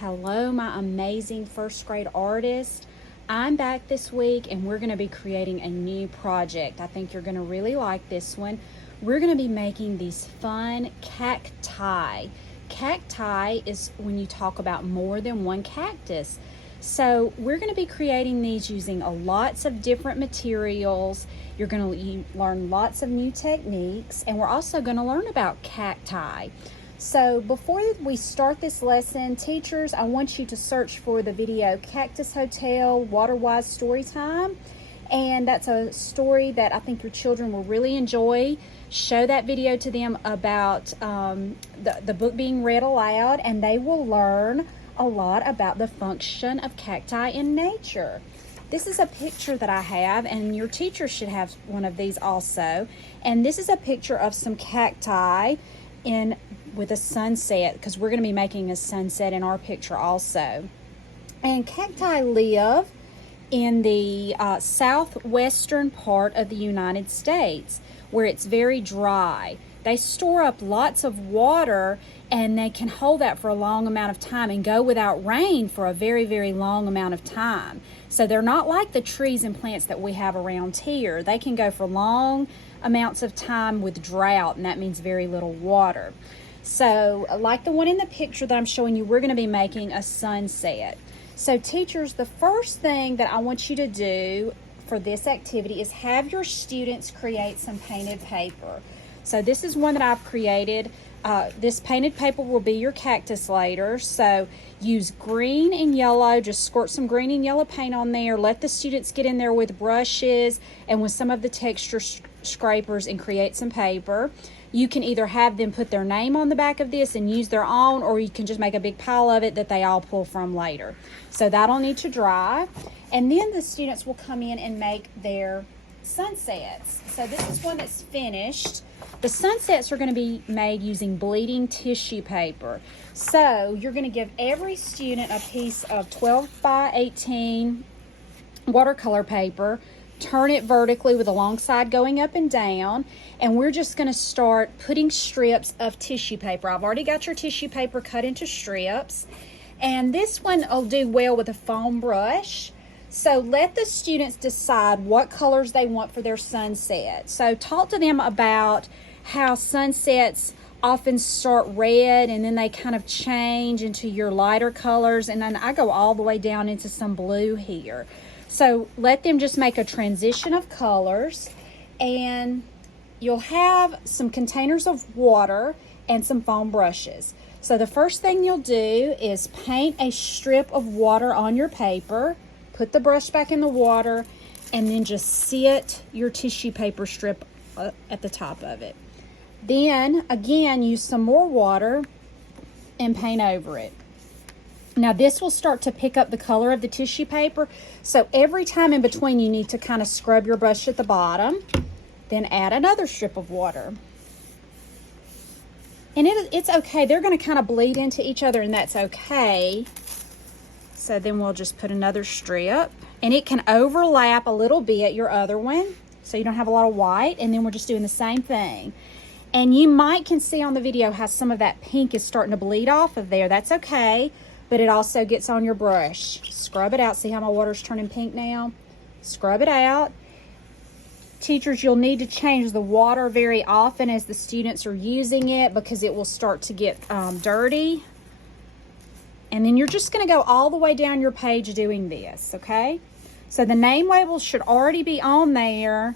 Hello, my amazing first grade artist. I'm back this week and we're going to be creating a new project. I think you're going to really like this one. We're going to be making these fun cacti. Cacti is when you talk about more than one cactus. So we're going to be creating these using lots of different materials. You're going to learn lots of new techniques, and we're also going to learn about cacti. So before we start this lesson, teachers, I want you to search for the video Cactus Hotel Water-Wise Story Time. And that's a story that I think your children will really enjoy. Show that video to them about the book being read aloud, and they will learn a lot about the function of cacti in nature. This is a picture that I have, and your teacher should have one of these also. And this is a picture of some cacti with a sunset, because we're going to be making a sunset in our picture also. And cacti live in the southwestern part of the United States, where it's very dry. They store up lots of water, and they can hold that for a long amount of time and go without rain for a very, very long amount of time. So they're not like the trees and plants that we have around here. They can go for long amounts of time with drought, and that means very little water. So like the one in the picture that I'm showing you, we're going to be making a sunset. So teachers, the first thing that I want you to do for this activity is have your students create some painted paper. So this is one that I've created. This painted paper will be your cactus later. So use green and yellow, just squirt some green and yellow paint on there. Let the students get in there with brushes and with some of the texture scrapers and create some paper. You can either have them put their name on the back of this and use their own, or you can just make a big pile of it that they all pull from later. So that'll need to dry. And then the students will come in and make their sunsets. So this is one that's finished. The sunsets are going to be made using bleeding tissue paper. So you're going to give every student a piece of 12 by 18 watercolor paper. Turn it vertically with the long side going up and down, and we're just going to start putting strips of tissue paper. I've already got your tissue paper cut into strips, and this one will do well with a foam brush. So let the students decide what colors they want for their sunset. So talk to them about how sunsets often start red and then they kind of change into your lighter colors, and then I go all the way down into some blue here. So let them just make a transition of colors, and you'll have some containers of water and some foam brushes. So the first thing you'll do is paint a strip of water on your paper, put the brush back in the water, and then just sit your tissue paper strip at the top of it. Then again, use some more water and paint over it. Now this will start to pick up the color of the tissue paper, so every time in between you need to kind of scrub your brush at the bottom, then add another strip of water. And it's okay, they're going to kind of bleed into each other, and that's okay. So then we'll just put another strip, and it can overlap a little bit your other one, so you don't have a lot of white, and then we're just doing the same thing. And you can see on the video how some of that pink is starting to bleed off of there. That's okay. But it also gets on your brush. Scrub it out. See how my water's turning pink now? Scrub it out. Teachers, you'll need to change the water very often as the students are using it, because it will start to get dirty. And then you're just going to go all the way down your page doing this, okay? So the name labels should already be on there.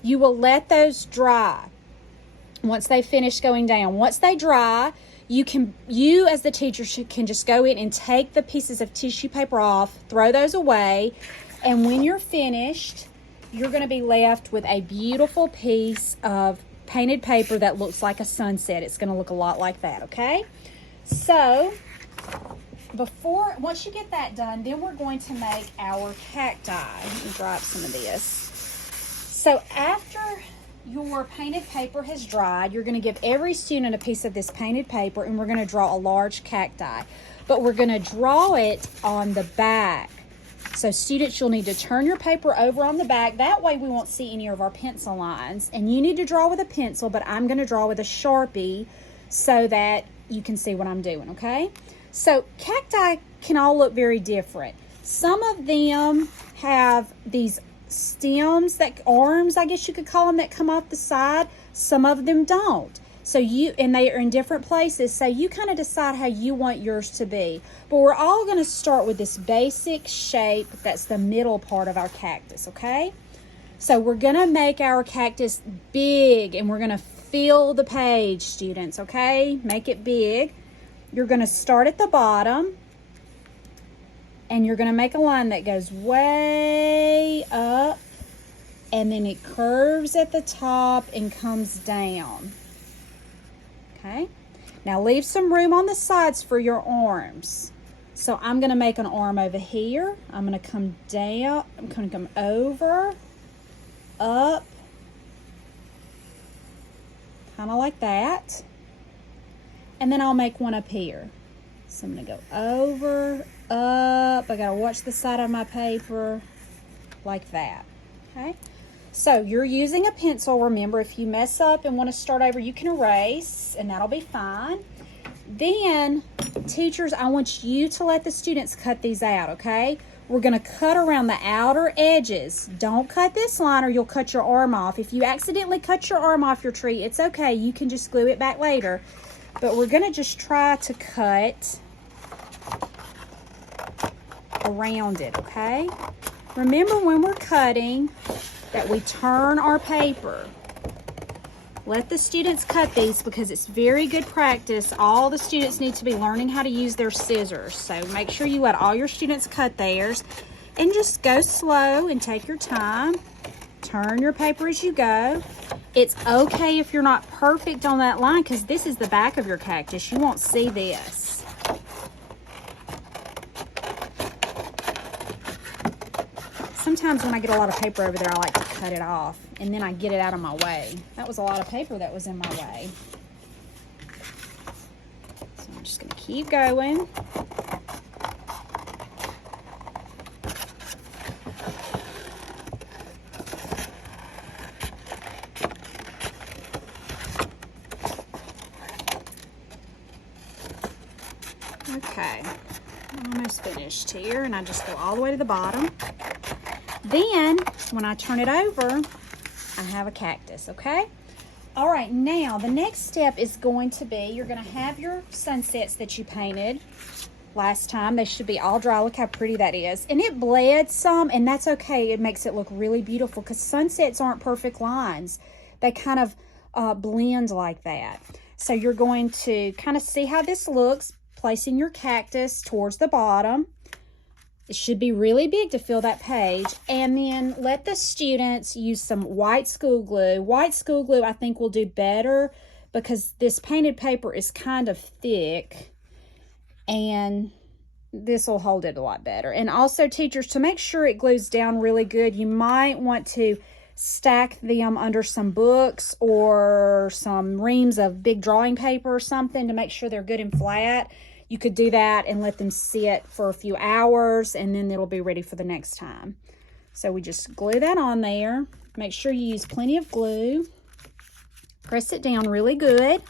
You will let those dry once they finish going down. Once they dry, you as the teacher can just go in and take the pieces of tissue paper off, throw those away, and when you're finished, you're going to be left with a beautiful piece of painted paper that looks like a sunset. It's going to look a lot like that, okay? So once you get that done, then we're going to make our cacti. Let me dry up some of this. So after your painted paper has dried, you're going to give every student a piece of this painted paper, and we're going to draw a large cacti. But we're going to draw it on the back. So students, you'll need to turn your paper over on the back. That way we won't see any of our pencil lines. And you need to draw with a pencil, but I'm going to draw with a Sharpie so that you can see what I'm doing, okay? So cacti can all look very different. Some of them have these stems, that arms, I guess you could call them, that come off the side. Some of them don't. So and they are in different places. So you kind of decide how you want yours to be. But we're all going to start with this basic shape that's the middle part of our cactus, okay? So we're going to make our cactus big, and we're going to fill the page, students, okay? Make it big. You're going to start at the bottom, and you're going to make a line that goes way up, and then it curves at the top and comes down. Okay? Now leave some room on the sides for your arms. So I'm going to make an arm over here. I'm going to come down. I'm going to come over, up, kind of like that. And then I'll make one up here. So I'm going to go over, up. I got to watch the side of my paper like that. Okay? So you're using a pencil. Remember, if you mess up and want to start over, you can erase, and that'll be fine. Then, teachers, I want you to let the students cut these out, okay? We're going to cut around the outer edges. Don't cut this line or you'll cut your arm off. If you accidentally cut your arm off your tree, it's okay. You can just glue it back later. But we're going to just try to cut around it, okay? Remember, when we're cutting, that we turn our paper. Let the students cut these because it's very good practice. All the students need to be learning how to use their scissors. So make sure you let all your students cut theirs, and just go slow and take your time. Turn your paper as you go. It's okay if you're not perfect on that line, because this is the back of your cactus. You won't see this. Sometimes when I get a lot of paper over there, I like to cut it off, and then I get it out of my way. That was a lot of paper that was in my way. So I'm just going to keep going. Okay, I'm almost finished here, and I just go all the way to the bottom. Then, when I turn it over, I have a cactus, okay? All right, now the next step is going to be, you're going to have your sunsets that you painted last time. They should be all dry. Look how pretty that is. And it bled some, and that's okay. It makes it look really beautiful, because sunsets aren't perfect lines. They kind of blend like that. So you're going to kind of see how this looks, placing your cactus towards the bottom. It should be really big to fill that page. And then let the students use some white school glue. White school glue, I think, will do better because this painted paper is kind of thick, and this will hold it a lot better. And also, teachers, to make sure it glues down really good, you might want to stack them under some books or some reams of big drawing paper or something to make sure they're good and flat. You could do that and let them sit for a few hours, and then it'll be ready for the next time. So we just glue that on there. Make sure you use plenty of glue. Press it down really good.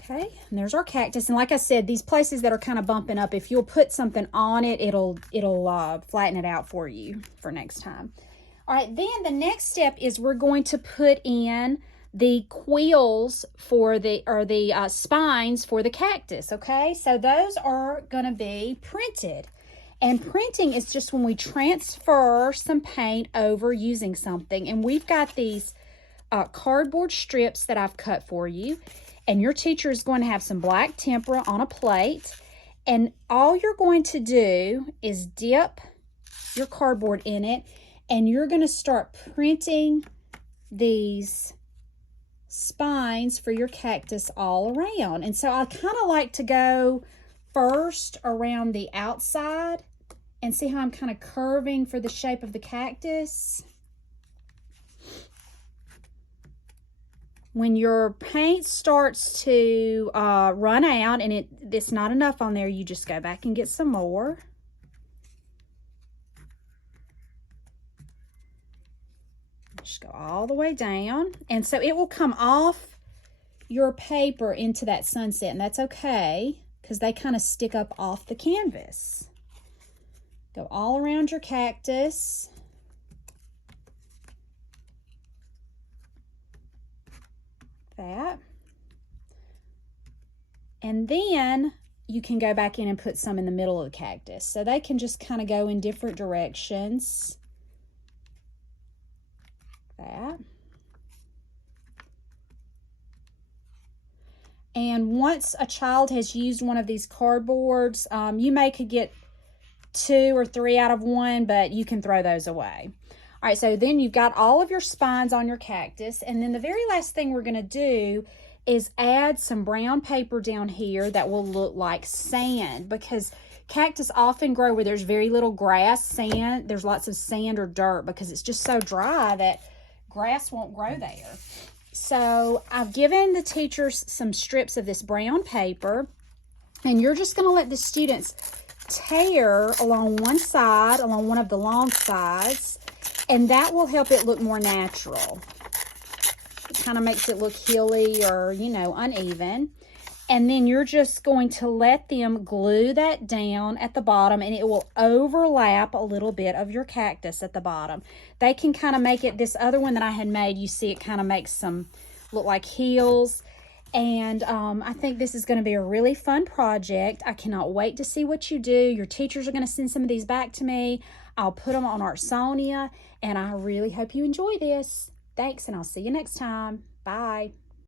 Okay, and there's our cactus. And like I said, these places that are kind of bumping up, if you'll put something on it, it'll flatten it out for you for next time. All right, then the next step is we're going to put in the quills for the spines for the cactus, okay? So those are going to be printed. And printing is just when we transfer some paint over using something. And we've got these cardboard strips that I've cut for you. And your teacher is going to have some black tempera on a plate. And all you're going to do is dip your cardboard in it, and you're going to start printing these spines for your cactus all around. And so I kind of like to go first around the outside and see how I'm kind of curving for the shape of the cactus. When your paint starts to run out and it's not enough on there, you just go back and get some more. Just go all the way down. And so it will come off your paper into that sunset, and that's okay because they kind of stick up off the canvas. Go all around your cactus. That. And then you can go back in and put some in the middle of the cactus. So they can just kind of go in different directions. That. And once a child has used one of these cardboards, you could get 2 or 3 out of one, but you can throw those away. All right, so then you've got all of your spines on your cactus, and then the very last thing we're gonna do is add some brown paper down here that will look like sand, because cactus often grow where there's very little grass, sand, there's lots of sand or dirt because it's just so dry that grass won't grow there. So I've given the teachers some strips of this brown paper, and you're just gonna let the students tear along one side, along one of the long sides, and that will help it look more natural. It kind of makes it look hilly or, you know, uneven. And then you're just going to let them glue that down at the bottom, and it will overlap a little bit of your cactus at the bottom. They can kind of make it, this other one that I had made, you see it kind of makes some look like heels. And I think this is going to be a really fun project. I cannot wait to see what you do. Your teachers are going to send some of these back to me. I'll put them on Artsonia, and I really hope you enjoy this. Thanks, and I'll see you next time. Bye.